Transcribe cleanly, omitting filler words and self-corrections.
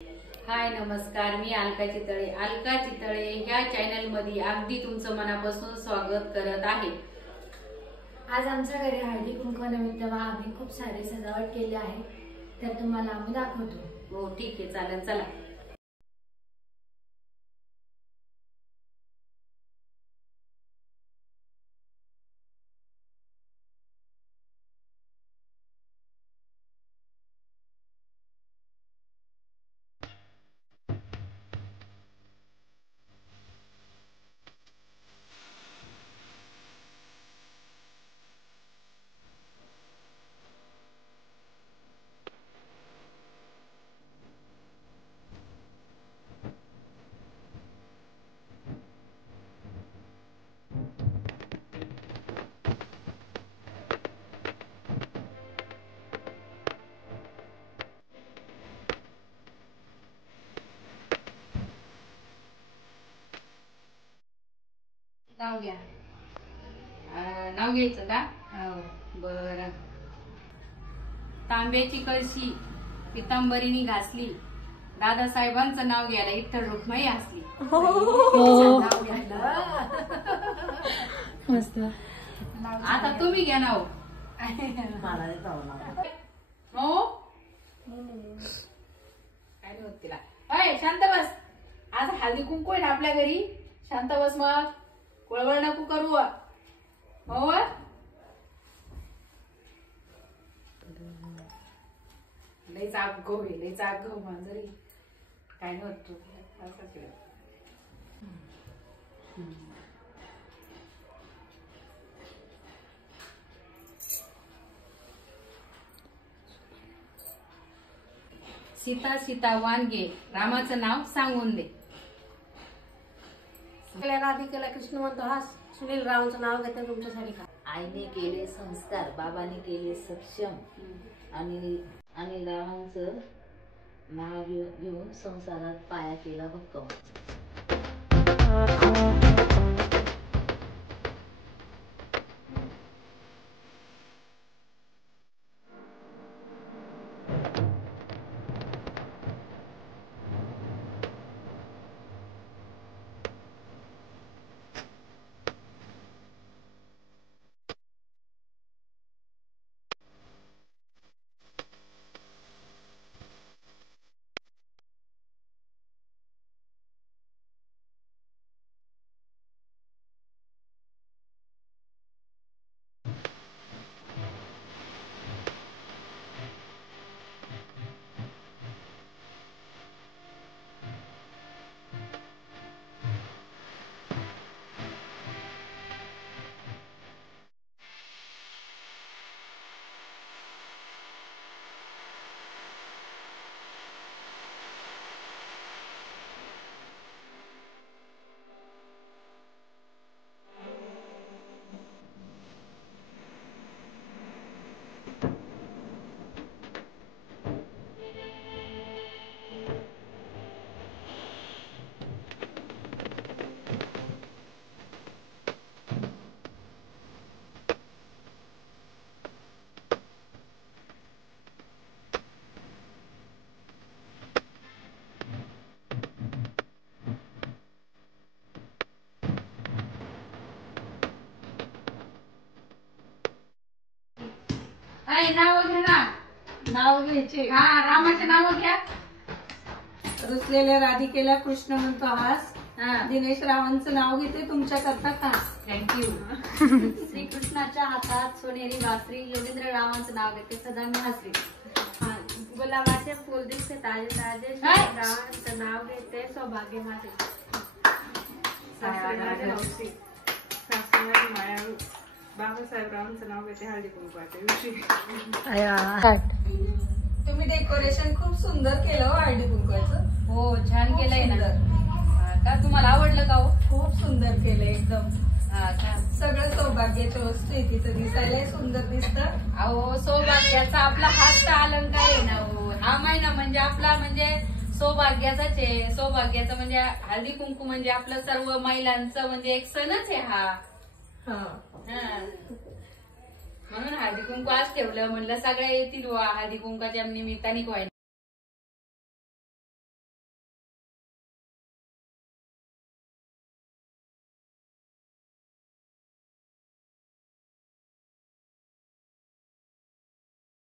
हाय नमस्कार, मी अलका चितळे. अलका चितळे ह्या चॅनल मध्ये अगदी तुमचं मनापासून स्वागत करत आहे. आज आमच्या घरी हळदी कुंकवानिमित्त आम्ही खूप सारी सजावट केली आहे, तर तुम्हाला आम्ही दाखवतो. हो ठीक आहे, चालेल, चला. नाव घ्या. नाव घ्यायचं का? हो बर. तांब्याची कळशी पितांबरीनी घासली, दादासाहेबांचं नाव घ्यायला विठ्ठल रुक्माई हसली. नाव घ्यायला मस्त. आता तुम्ही घ्या नाव. हो काय नाही होत तिला. अय शांत बस, आज हळदी कुंकू आहे ना आपल्या घरी. शांत बस, मग वळवळ नको करू. हो लईच आगो आहे, लईच आगो मांजरी. काय नाही होत तू असं केलं. सीता सीता वानगे रामाचं नाव सांगून दे. राधिकेला कृष्ण म्हणतो हास, सुनील रावांचं नाव घेते तुमच्यासाठी का. आईने केले संस्कार, बाबाने केले सक्षम, आणि रावांचं नाव घेऊन संसारात पाया केला भक्कम. नाव घ्या ना. नाव घ्यायचे. हा, रामाचे नाव घ्या. रुसलेल्या राधिकेला कृष्ण म्हणतो हास, दिनेश रावांचं नाव घेते तुमच्या करता खास. थँक्यू. श्रीकृष्णाच्या हातात सोनेरी बासरी, योगेंद्र रावांचं नाव घेते सदा मी हसरी. गुलाबाचे फुल दिसते ताजे ताजे, रावांचं नाव घेते सौभाग्य माझे. मायाळू, बाबासाहेब रावांचं नाव घेते हळदी कुंकवाच्या दिवशी. तुम्ही डेकोरेशन खूप सुंदर केलं हो हळदी कुंकवाचं. हो छान केलंय ना. का तुम्हाला आवडलं का हो? खूप सुंदर केलं एकदम. हा का? सगळं सौभाग्याच्या वस्तू आहे तिथं, दिसायला सुंदर दिसतं. अहो सौभाग्याचा आपला हाच अलंकार आहे ना हो. हा महिना म्हणजे आपला म्हणजे सौभाग्याचाच आहे. सौभाग्याचं म्हणजे हळदी कुंकू म्हणजे आपलं सर्व महिलांचं म्हणजे एक सणच आहे हा. म्हणून हळदी कुंकू आज ठेवलं, म्हणलं सगळ्या येतील हळदी कुंकाच्या निमित्ताने व्हायना.